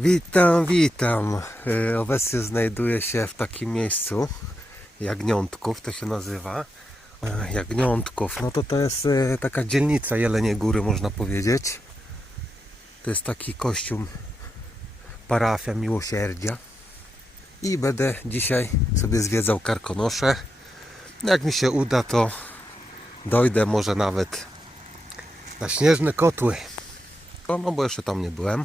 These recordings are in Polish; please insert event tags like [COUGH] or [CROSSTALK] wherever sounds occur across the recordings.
Witam, witam. E, Obecnie znajduję się w takim miejscu, Jagniątków to się nazywa. E, Jagniątków, no to to jest e, taka dzielnica Jeleniej Góry można powiedzieć. To jest taki kościół, parafia miłosierdzia. I będę dzisiaj sobie zwiedzał Karkonosze. Jak mi się uda, to dojdę może nawet na Śnieżne Kotły. No, no bo jeszcze tam nie byłem.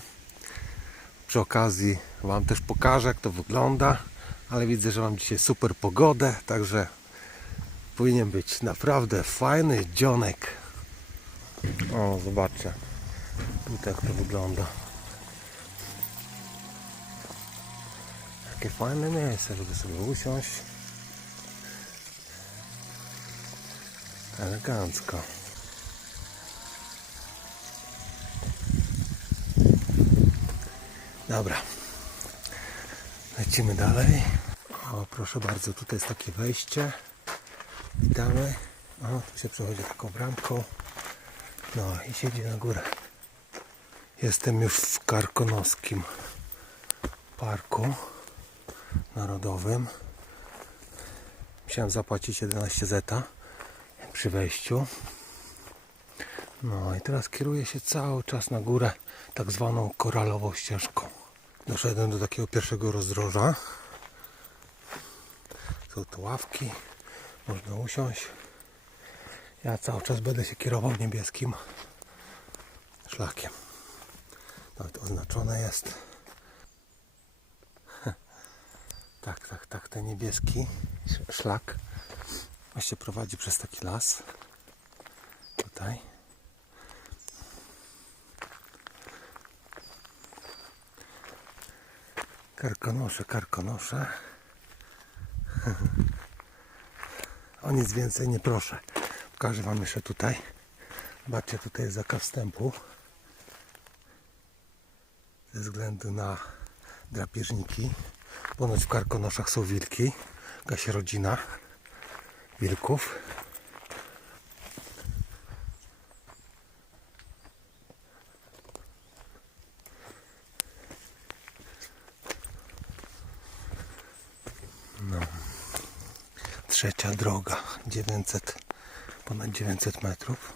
Przy okazji Wam też pokażę, jak to wygląda. Ale widzę, że mam dzisiaj super pogodę, także powinien być naprawdę fajny dzionek. O, zobaczcie. Tutaj jak to wygląda. Takie fajne miejsce, żeby sobie usiąść. Elegancko. Dobra. Lecimy dalej. O, proszę bardzo, tutaj jest takie wejście. Witamy. O, tu się przechodzi taką bramką. No i siedzi na górę. Jestem już w Karkonoskim Parku Narodowym. Musiałem zapłacić 11 zeta przy wejściu. No i teraz kieruję się cały czas na górę tak zwaną koralową ścieżką. Doszedłem do takiego pierwszego rozdroża. Są tu ławki, można usiąść. Ja cały czas będę się kierował niebieskim szlakiem. Nawet oznaczone jest. [LAUGHS] Tak, tak, tak, ten niebieski sz- szlak właśnie prowadzi przez taki las. Tutaj. Karkonosze, karkonosze. [LAUGHS] O nic więcej nie proszę. Pokażę Wam jeszcze tutaj. Zobaczcie, tutaj jest zakaz wstępu. Ze względu na drapieżniki. Ponoć w karkonoszach są wilki. Jakaś rodzina wilków. Trzecia droga, 900, ponad 900 metrów.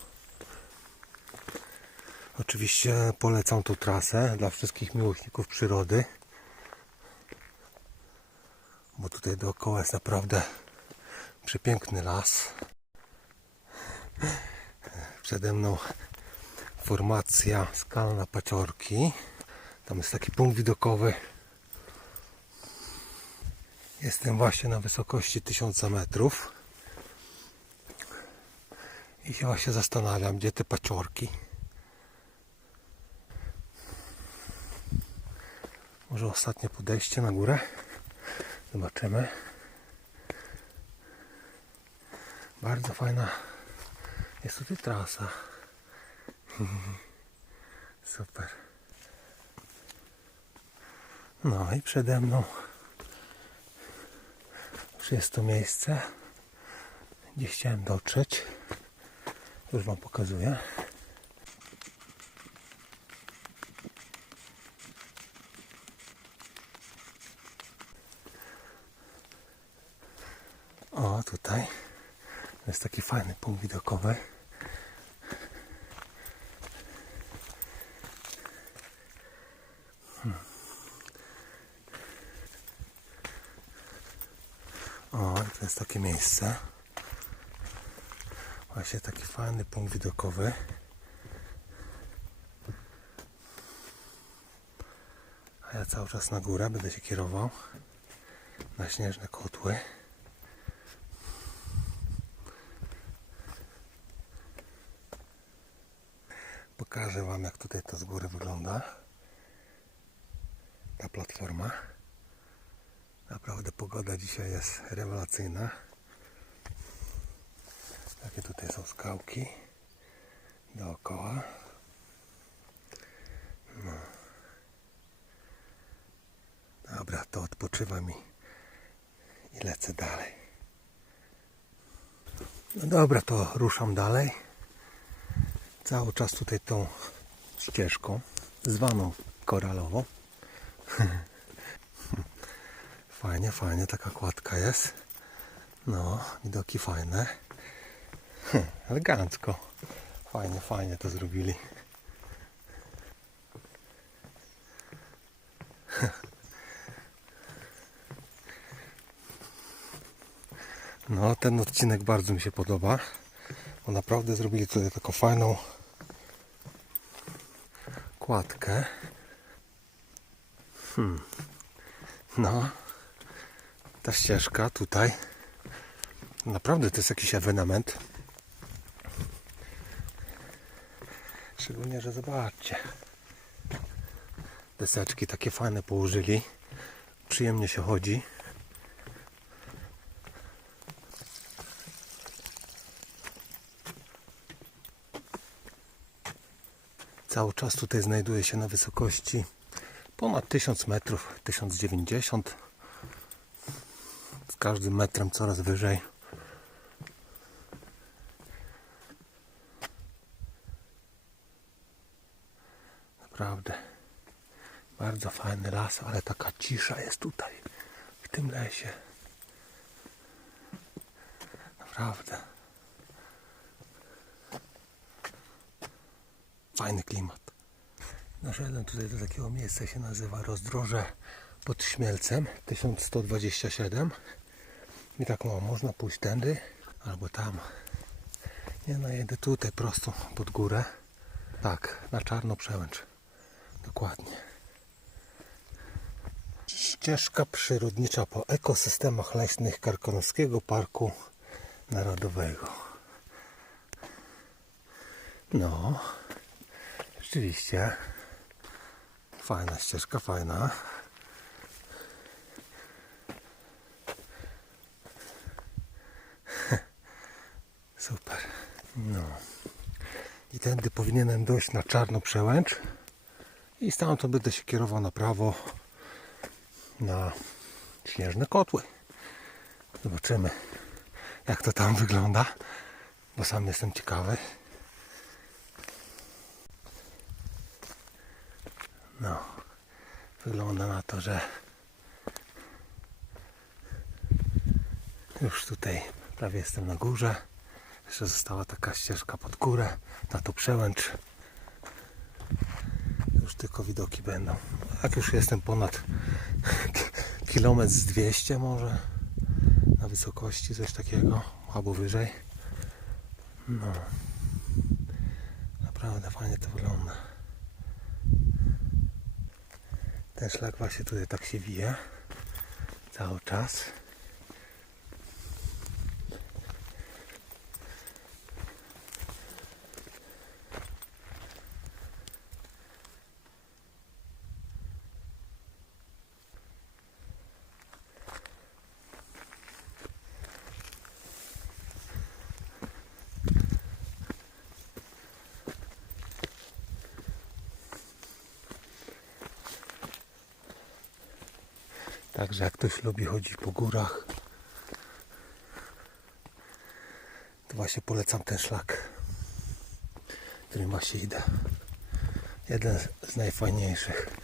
Oczywiście polecam tą trasę dla wszystkich miłośników przyrody, bo tutaj dookoła jest naprawdę przepiękny las. Przede mną formacja skalna Paciorki. Tam jest taki punkt widokowy Jestem właśnie na wysokości 1000 metrów i się właśnie zastanawiam, gdzie te paciorki. Może ostatnie podejście na górę. Zobaczymy. Bardzo fajna jest tutaj trasa. [LAUGHS] Super. No i przede mną już jest to miejsce, gdzie chciałem dotrzeć. Już Wam pokazuję. O, tutaj jest taki fajny punkt widokowy. O, i to miejsce. Właśnie taki fajny punkt widokowy. A ja cały czas na górę będę się kierował na śnieżne kotły. Pokażę Wam jak tutaj to z góry wygląda. Ta platforma. Naprawdę pogoda dzisiaj jest rewelacyjna. Takie tutaj są skałki dookoła. No. Dobra, to odpoczywam i, i lecę dalej. No dobra, to ruszam dalej. Cały czas tutaj tą ścieżką, zwaną koralową. [LAUGHS] Fajnie, fajnie, taka kładka jest. No, widoki fajne. Hm, elegancko. Fajnie, fajnie to zrobili. No, ten odcinek bardzo mi się podoba. Bo naprawdę zrobili tutaj taką fajną kładkę. Hmm. No, ta ścieżka tutaj. Naprawdę to jest jakiś ewenement. Szczególnie, że zobaczcie. Deseczki takie fajne położyli. Przyjemnie się chodzi. Cały czas tutaj znajduje się na wysokości ponad 1000 metrów, 1090. Z każdym metrem coraz wyżej. Naprawdę bardzo fajny las, ale taka cisza jest tutaj, w tym lesie. Naprawdę. Fajny klimat. Doszedłem tutaj do takiego miejsca, się nazywa Rozdroże pod Śmielcem 1127 i tak mam, można pójść tędy albo tam. Nie no, jedę tutaj prosto pod górę. Tak, na czarno przełęcz. Dokładnie. Ścieżka przyrodnicza po ekosystemach leśnych Karkonoskiego Parku Narodowego. No, rzeczywiście. Fajna ścieżka, fajna. [LAUGHS] Super. No. I tędy powinienem dojść na czarno przełęcz. I stamtąd będę się kierował na prawo na śnieżne kotły. Zobaczymy, jak to tam wygląda, bo sam jestem ciekawy. No, wygląda na to, że już tutaj prawie jestem na górze. Jeszcze została taka ścieżka pod górę, na to przełęcz. Już tylko widoki będą. Jak już jestem ponad [LAUGHS] kilometr z 200 może na wysokości, coś takiego, albo wyżej. No, naprawdę fajnie to wygląda. Ten szlak właśnie tutaj tak się wije cały czas. Także jak ktoś lubi chodzić po górach, to właśnie polecam ten szlak, którym właśnie idę. Jeden z najfajniejszych.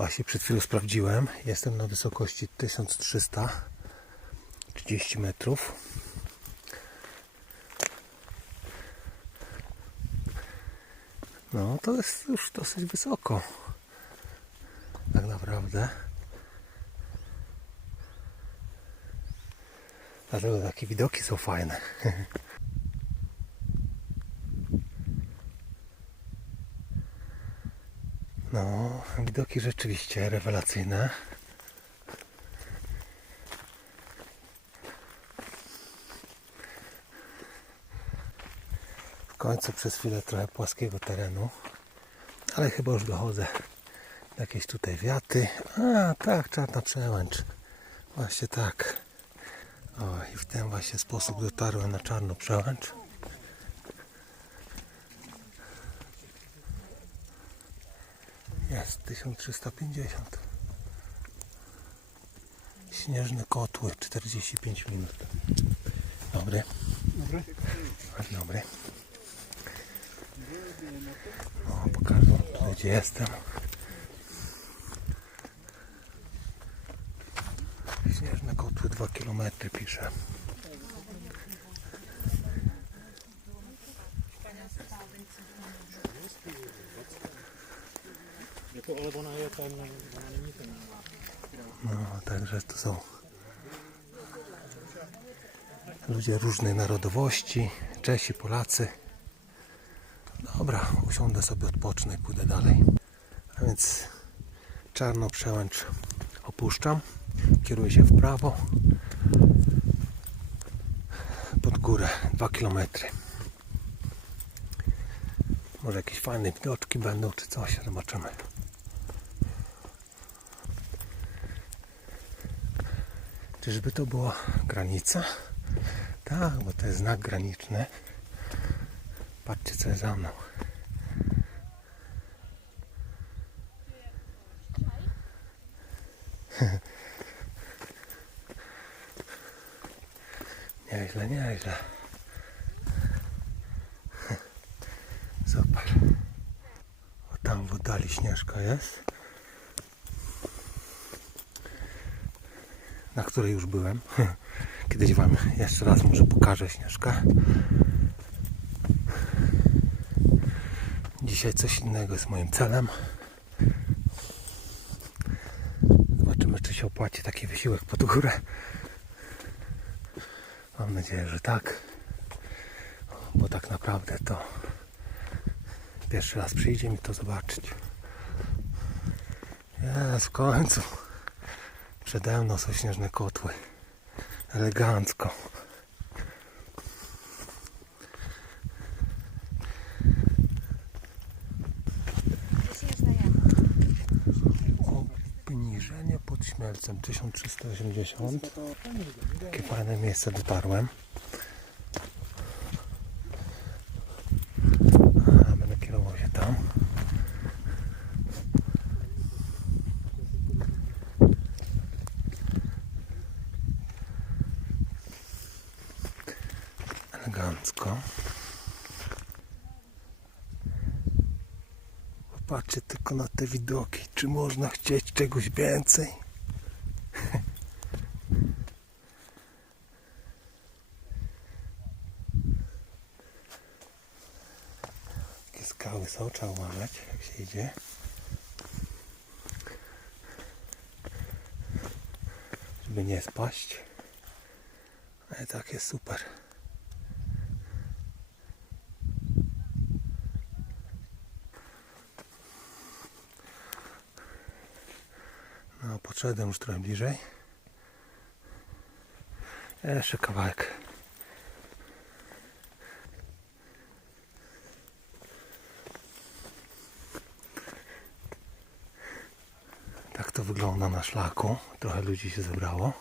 Właśnie przed chwilą sprawdziłem. Jestem na wysokości 1330 metrów. No to jest już dosyć wysoko. Tak naprawdę. Dlatego takie widoki są fajne. [LAUGHS] No, widoki rzeczywiście rewelacyjne. W końcu przez chwilę trochę płaskiego terenu, ale chyba już dochodzę. Jakieś tutaj wiaty. A, tak, czarna przełęcz. Właśnie tak. O, i w ten właśnie sposób dotarłem na czarną przełęcz. Jest 1350. Śnieżne kotły 45 minut. Dobry. Dobry. Dobry. O, pokażę tutaj gdzie jestem. Śnieżne kotły 2 km pisze. No, także to są ludzie różnej narodowości, Czesi, Polacy. Dobra, usiądę sobie, odpocznę i pójdę dalej. A więc czarno przełęcz opuszczam, kieruję się w prawo pod górę 2 km. Może jakieś fajne widoczki będą czy coś, zobaczymy. Czyżby to była granica? Tak, bo to jest znak graniczny. Patrzcie co jest za mną. [LAUGHS] Nieźle, nieźle. [LAUGHS] Super. O tam w oddali śnieżka jest. Na której już byłem. [LAUGHS] Kiedyś Wam jeszcze raz może pokażę śnieżkę. Dzisiaj coś innego jest moim celem. Zobaczymy, czy się opłaci taki wysiłek pod górę. Mam nadzieję, że tak. Bo tak naprawdę to pierwszy raz przyjdzie mi to zobaczyć. Jest w końcu. Przede mną są śnieżne kotły. Elegancko. Obniżenie pod śmielcem 1380. Takie fajne miejsce dotarłem. A, będę kierował się tam. Elegancko. Popatrzcie tylko na te widoki. Czy można chcieć czegoś więcej? [LAUGHS] Takie skały są, trzeba uważać jak się idzie. Żeby nie spaść. Ale tak jest super. No, podszedłem już trochę bliżej. Jeszcze kawałek. Tak to wygląda na szlaku. Trochę ludzi się zebrało.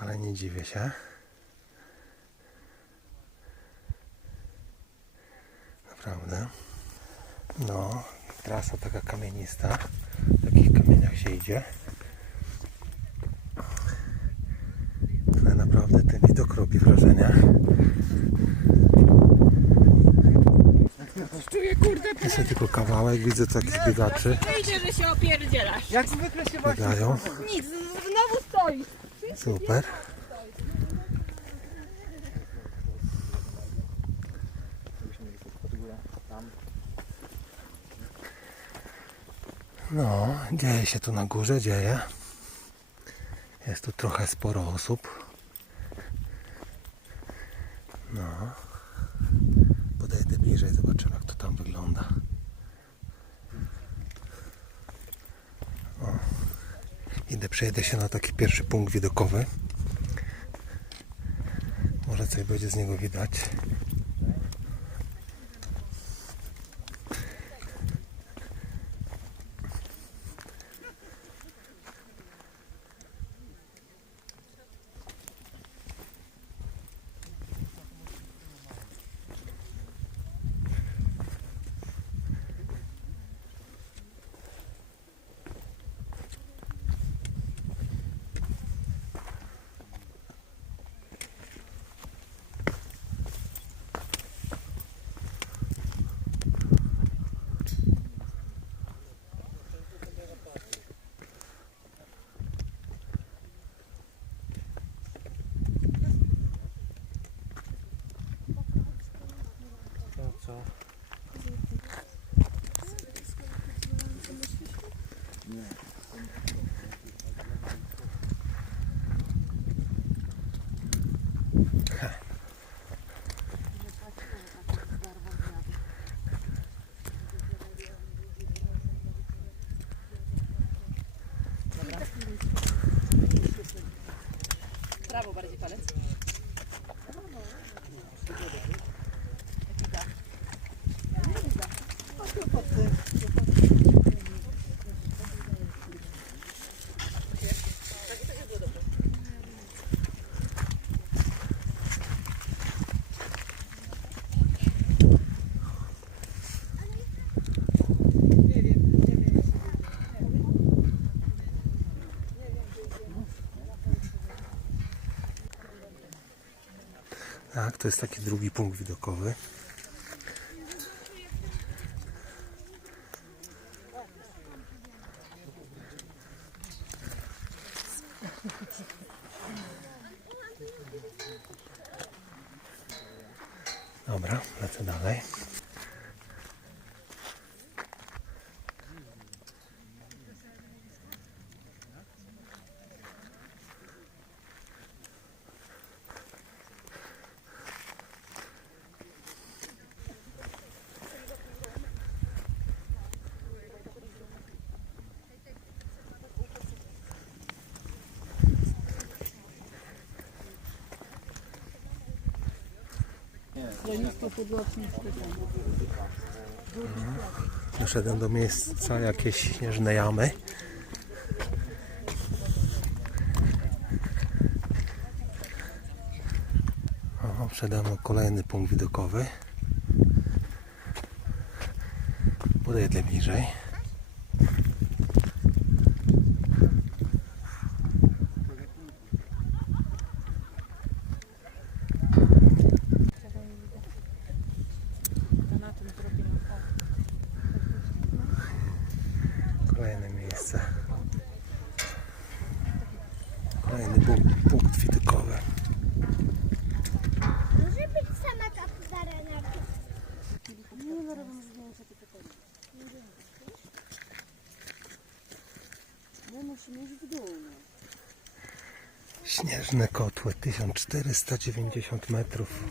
Ale nie dziwię się. Naprawdę. No, trasa taka kamienista. W takich kamieniach się idzie. Ale naprawdę ten widok robi wrażenie. Czuję kurde, Jeszcze tylko kawałek, widzę takich biegaczy wyjdzie, że się opierdzielasz. Jak zwykle się właśnie biegają. Nic, znowu stoisz. Super. No, dzieje się tu na górze, dzieje. Jest tu trochę sporo osób. No. Podejdę bliżej, zobaczymy jak to tam wygląda. O. Idę, przejedę się na taki pierwszy punkt widokowy. Może coś będzie z niego widać. To jest taki drugi punkt widokowy. Dobra, lecę dalej. Doszedłem do miejsca jakiejś śnieżne jamy. Przede mną kolejny punkt widokowy. Podejdę bliżej. Kolejne miejsce. Kolejny punkt, punkt widokowy. Może być sama kapitara na Śnieżne kotły 1490 metrów.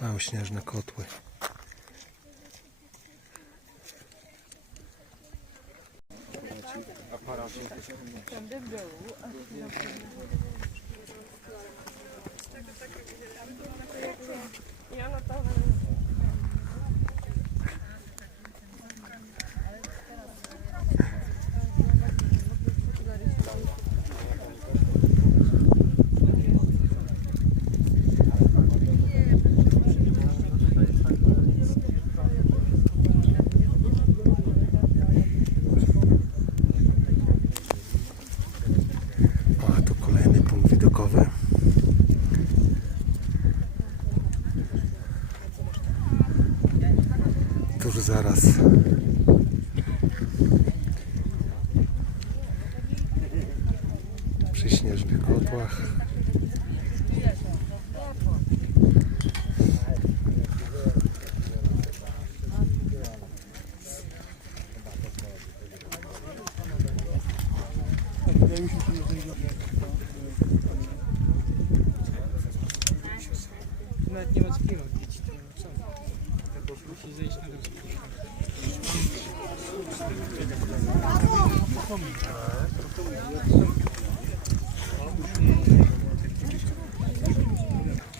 Małe śnieżne kotły. O, зараз.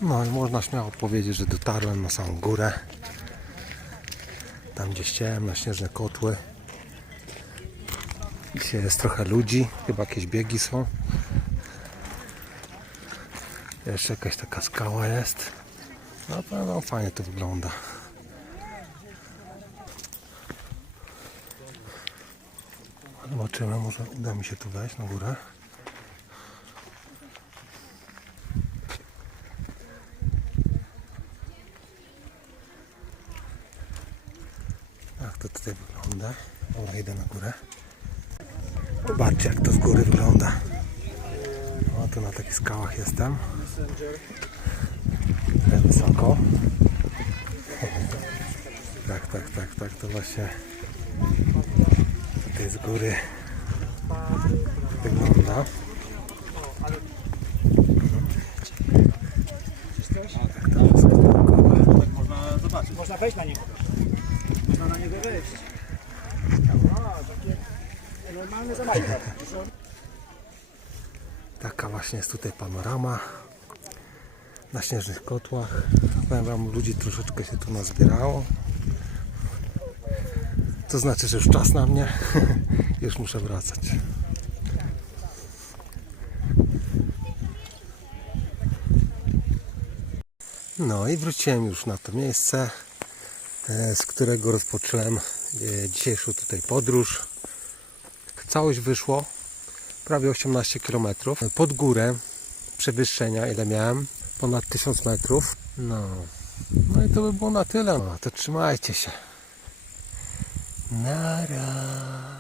No i można śmiało powiedzieć, że dotarłem na samą górę. Tam gdzie chciałem, na śnieżne kotły. Dzisiaj jest trochę ludzi, chyba jakieś biegi są. Jeszcze jakaś taka skała jest. No, no, no fajnie to wygląda. Zobaczymy, może uda mi się tu wejść na górę. Tak to tutaj wygląda. Dobra, idę na górę. Zobaczcie jak to z góry wygląda. O, tu na takich skałach jestem. Wysoko. Tak, tak, tak, tak, to właśnie tutaj z góry wygląda. Można zobaczyć. Można wejść na niego. Można na niego wejść. Takie normalne zamajka. Taka właśnie jest tutaj panorama na śnieżnych kotłach. Powiem wam, ludzi troszeczkę się tu nazbierało. To znaczy, że już czas na mnie. [LAUGHS] już muszę wracać. No i wróciłem już na to miejsce, e, z którego rozpocząłem e, dzisiejszą tutaj podróż. Całość wyszło prawie 18 km pod górę przewyższenia ile miałem ponad 1000 metrów. No no i to by było na tyle. No to trzymajcie się. Nara